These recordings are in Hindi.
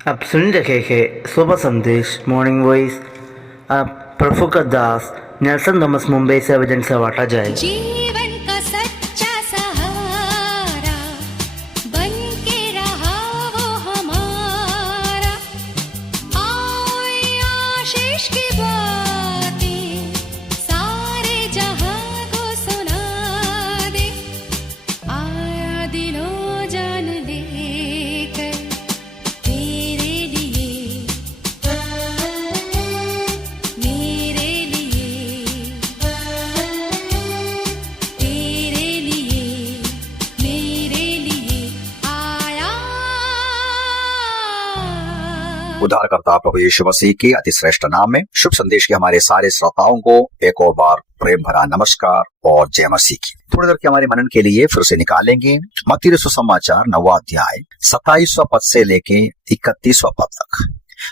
आप सुन रहे हैं सुबह संदेश मॉर्निंग वॉइस। आप प्रफुल्ल दास नेल्सन थॉमस मुंबई से वजन से वाटा जाए। जीवन का सच्चा सहारा बन के रहा वो हमारा। आओ ये आशीष की बातें सारे जहां को सुना दे। आया दिलों जान लेकर तेरे लिए, मेरे लिए, तेरे लिए, मेरे लिए आया। उद्धारकर्ता प्रभु यीशु मसीह के अति श्रेष्ठ नाम में शुभ संदेश के हमारे सारे श्रोताओं को एक और बार प्रेम भरा नमस्कार और जय मसीह की। थोड़ी देर के हमारे मनन के लिए फिर से निकालेंगे मत्ती सुसमाचार 9वां अध्याय 27वां पद से लेके 31वां पद तक।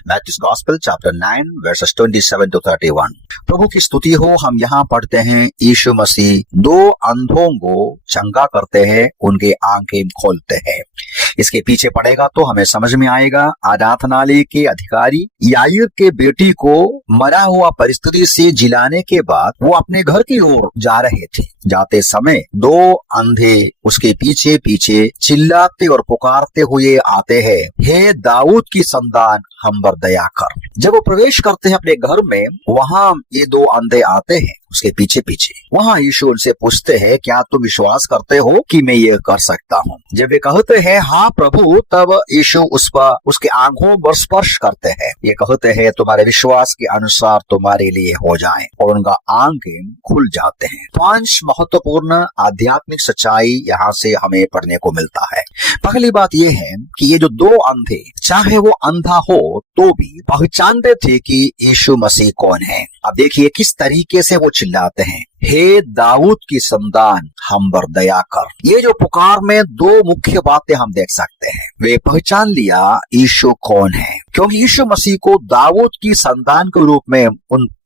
Matthew's gospel chapter 9 verses 27 to 31। प्रभु की स्तुति हो। हम यहाँ पढ़ते हैं यीशु मसीह दो अंधों को चंगा करते हैं, उनके आंखें खोलते हैं। इसके पीछे पड़ेगा तो हमें समझ में आएगा। आराधनालय के अधिकारी याईर के बेटी को मरा हुआ परिस्थिति से जिलाने के बाद वो अपने घर की ओर जा रहे थे। जाते समय दो अंधे उसके पीछे पीछे चिल्लाते और पुकारते हुए आते हैं, हे दाऊद की संतान हम पर दया कर। जब वो प्रवेश करते हैं अपने घर में, वहां ये दो अंधे आते हैं उसके पीछे पीछे। वहां यीशु उनसे पूछते हैं, क्या तुम विश्वास करते हो कि मैं ये कर सकता हूँ? जब वे कहते हैं हाँ प्रभु, तब यीशु उस पर उसके आंखों पर स्पर्श करते हैं। ये कहते हैं तुम्हारे विश्वास के अनुसार तुम्हारे लिए हो जाए, और उनका आंखें खुल जाते हैं। 5 महत्वपूर्ण आध्यात्मिक सच्चाई यहाँ से हमें पढ़ने को मिलता है। पहली बात यह है कि ये जो दो अंधे, चाहे वो अंधा हो तो भी पहचानते थे कि यीशु मसीह कौन है। अब देखिए किस तरीके से वो चिल्लाते हैं, हे दाऊद की संतान हम पर दया कर। ये जो पुकार में दो मुख्य बातें हम देख सकते हैं। वे पहचान लिया यीशु कौन है, क्योंकि यीशु मसीह को दाऊद की संतान के रूप में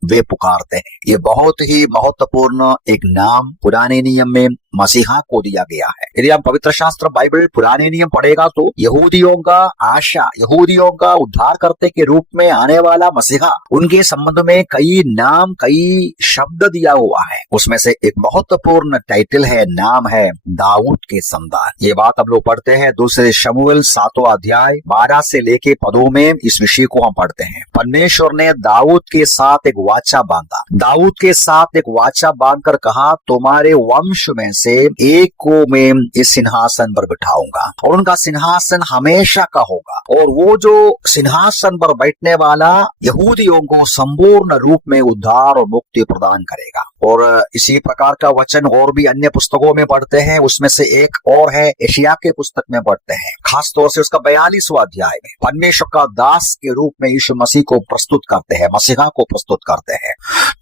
वे पुकारते हैं। ये बहुत ही महत्वपूर्ण एक नाम पुराने नियम में मसीहा को दिया गया है। यदि हम पवित्र शास्त्र बाइबल पुराने नियम पढ़ेगा तो यहूदियों का आशा, यहूदियों का उद्धार करते के रूप में आने वाला मसीहा, उनके संबंध में कई नाम, कई शब्द दिया हुआ है। उसमें से एक महत्वपूर्ण टाइटल है, नाम है दाऊद के संतान। ये बात हम लोग पढ़ते हैं दूसरे शमूएल 7वां अध्याय 12 से लेके पदों में इस विषय को हम पढ़ते हैं। परमेश्वर ने दाऊद के साथ एक वाचा बांधा, दाऊद के साथ एक वाचा बांधकर कहा, तुम्हारे वंश में से एक को मैं इस सिंहासन पर बिठाऊंगा और उनका सिंहासन हमेशा का होगा, और वो जो सिंहासन पर बैठने वाला यहूदियों को संपूर्ण रूप में उद्धार और मुक्ति प्रदान करेगा। और इसी प्रकार का वचन और भी अन्य पुस्तकों में पढ़ते हैं। उसमें से एक और है यशायाह के पुस्तक में पढ़ते हैं, खास तौर से उसका 42वां अध्याय में परमेश्वर का दास के रूप में यीशु मसीह को प्रस्तुत करते हैं, मसीहा को प्रस्तुत करते हैं।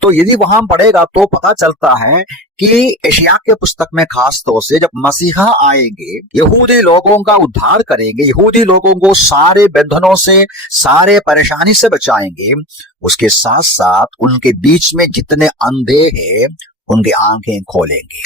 तो यदि वहां पढ़ेगा तो पता चलता है कि यशायाह के पुस्तक में खास तौर से जब मसीहा आएंगे, यहूदी लोगों का उद्धार करेंगे, यहूदी लोगों को सारे बंधनों से, सारे परेशानी से बचाएंगे, उसके साथ साथ उनके बीच में जितने अंधे हैं उनकी आंखें खोलेंगे,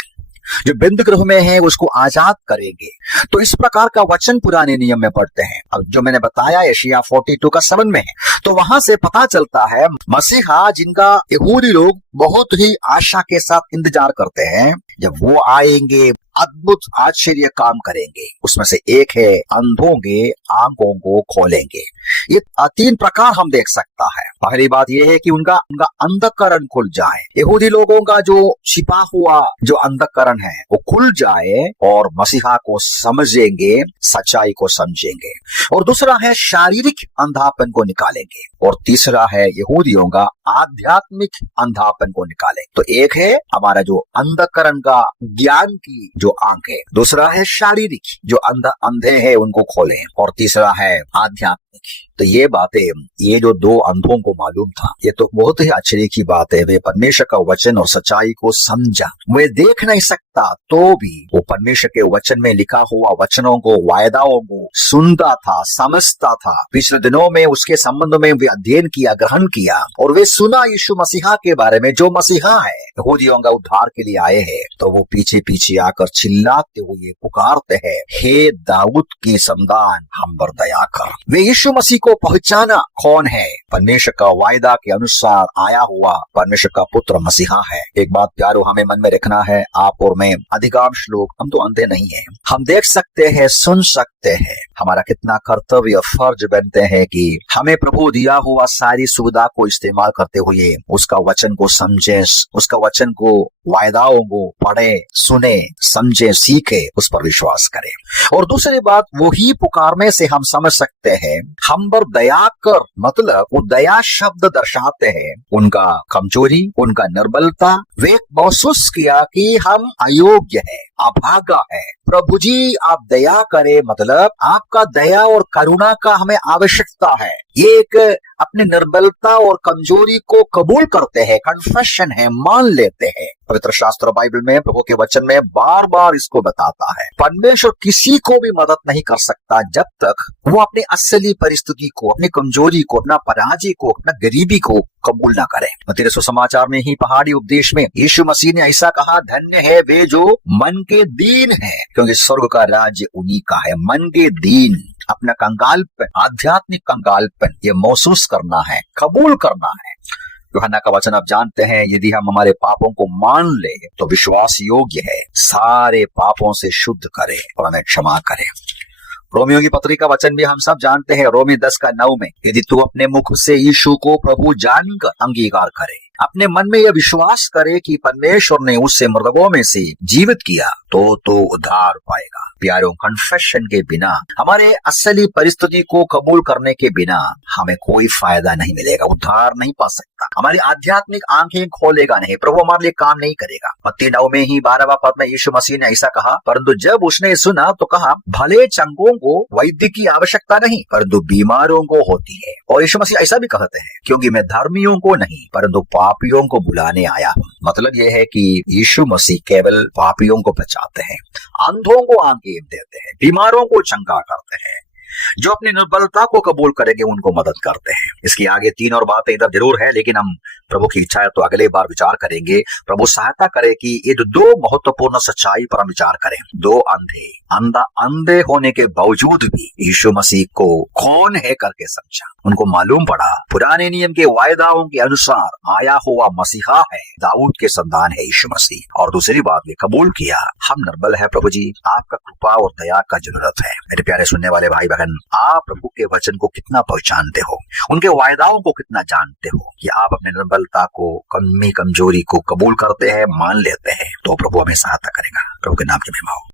जो बंद गृह में है उसको आजाद करेंगे। तो इस प्रकार का वचन पुराने नियम में पढ़ते हैं। अब जो मैंने बताया यशायाह 42 का 7 में है, तो वहां से पता चलता है मसीहा जिनका यहूदी लोग बहुत ही आशा के साथ इंतजार करते हैं, जब वो आएंगे अद्भुत आश्चर्य काम करेंगे। उसमें से एक है अंधों के आंखों को खोलेंगे। ये 3 प्रकार हम देख सकता है। पहली बात यह है कि उनका अंधकरण खुल जाए, यहूदी लोगों का जो छिपा हुआ जो अंधकरण है वो खुल जाए और मसीहा को समझेंगे, सच्चाई को समझेंगे। और दूसरा है शारीरिक अंधापन को निकालेंगे, और तीसरा है यहूदियों का आध्यात्मिक अंधापन को निकालेंगे। तो एक है हमारा जो अंधकरण का ज्ञान की जो आंख है, दूसरा है शारीरिक जो अंधे हैं उनको खोलें, और तीसरा है आध्यात्मिक। तो ये बातें, ये जो दो अंधों को मालूम था, ये तो बहुत ही आश्चर्य की बात है। वे परमेश्वर का वचन और सच्चाई को समझा। वे देख नहीं सकता तो भी वो परमेश्वर के वचन में लिखा हुआ वचनों को, वायदाओं को सुनता था, समझता था। पिछले दिनों में उसके संबंध में वे अध्ययन किया, ग्रहण किया, और वे सुना यीशु मसीहा के बारे में, जो मसीहा है, यहूदियों का उद्धार के लिए आए हैं। तो वो पीछे पीछे आकर चिल्लाते हुए पुकारते हैं, हे दाऊद की संतान हम पर दया कर। वे यीशु मसीह को पहचाना कौन है, परमेश्वर का वायदा के अनुसार आया हुआ परमेश्वर का पुत्र मसीहा है। एक बात प्यारो हमें मन में रखना है, आप और मैं, अधिकांश लोग, हम तो अंधे नहीं हैं, हम देख सकते हैं, सुन सकते हैं। हमारा कितना कर्तव्य फर्ज बनते हैं कि हमें प्रभु दिया हुआ सारी सुविधा को इस्तेमाल करते हुए उसका वचन को समझे, उसका वचन को, वायदाओं को पढ़े, सुने, समझे, सीखे, उस पर विश्वास करें। और दूसरी बात, वो ही पुकारने से हम समझ सकते हैं, हम पर दया कर, मतलब वो दया शब्द दर्शाते हैं उनका कमजोरी, उनका निर्बलता। वे महसूस किया कि हम अयोग्य है, अभागा है। प्रभु जी आप दया करें, मतलब आपका दया और करुणा का हमें आवश्यकता है। ये एक अपनी निर्बलता और कमजोरी को कबूल करते हैं, कन्फेशन है, मान लेते हैं। पवित्र शास्त्र बाइबल में, प्रभु के वचन में बार बार इसको बताता है। परमेश्वर किसी को भी मदद नहीं कर सकता जब तक वो अपनी असली परिस्थिति को, अपनी कमजोरी को, अपना पराजय को, अपना गरीबी को कबूल ना करे। मत्ती सुसमाचार में ही पहाड़ी उपदेश में यीशु मसीह ने ऐसा कहा, धन्य है वे जो मन के दीन है, क्योंकि स्वर्ग का राज्य उन्हीं का है। मन के दीन, अपना कंगालपन, आध्यात्मिक कंगालपन, ये महसूस करना है, कबूल करना है। यूहन्ना का वचन आप जानते हैं, यदि हम हमारे पापों को मान ले तो विश्वास योग्य है, सारे पापों से शुद्ध करे और हमें क्षमा करे। रोमियो की पत्री का वचन भी हम सब जानते हैं, रोमी 10:9 में, यदि तू अपने मुख से यीशु को प्रभु जानकर अंगीकार करे, अपने मन में यह विश्वास करे कि परमेश्वर ने उससे मृतकों में से जीवित किया, तो उद्धार पाएगा। प्यारों, कन्फेशन के बिना, हमारे असली परिस्थिति को कबूल करने के बिना हमें कोई फायदा नहीं मिलेगा, उद्धार नहीं पा सकता। हमारी आध्यात्मिक आंखें खोलेगा नहीं, प्रभु हमारे लिए काम नहीं करेगा। मत्ती 9 में ही 12वां पद में यीशु मसीह ने ऐसा कहा, परंतु जब उसने सुना तो कहा, भले चंगों को वैद्य की आवश्यकता नहीं, परंतु बीमारों को होती है। और यीशु मसीह ऐसा भी कहते हैं, क्योंकि मैं धर्मियों को नहीं परंतु पापियों को बुलाने आया हूँ। मतलब यह है कि यीशु मसीह केवल पापियों को बचाते हैं, अंधों को आंखें देते हैं, बीमारों को चंगा करते हैं, जो अपनी निर्बलता को कबूल करेंगे उनको मदद करते हैं। इसकी आगे 3 और बातें इधर जरूर है, लेकिन हम प्रभु की इच्छा है तो अगले बार विचार करेंगे। प्रभु सहायता करे कि ये 2 महत्वपूर्ण सच्चाई पर हम विचार करें। 2 अंधे होने के बावजूद भी यीशु मसीह को कौन है करके समझा, उनको मालूम पड़ा पुराने नियम के वायदाओं के अनुसार आया हुआ मसीहा है, दाऊद के संतान है यीशु मसीह। और दूसरी बात भी कबूल किया, हम निर्बल है प्रभु जी, आपका कृपा और दया का जरूरत है। मेरे प्यारे सुनने वाले भाई बहन, आप प्रभु के वचन को कितना पहचानते हो, उनके वायदाओं को कितना जानते हो कि आप अपने निर्बलता को, कमजोरी को कबूल करते हैं, मान लेते हैं, तो प्रभु हमें सहायता करेगा। प्रभु के नाम की महिमा हो।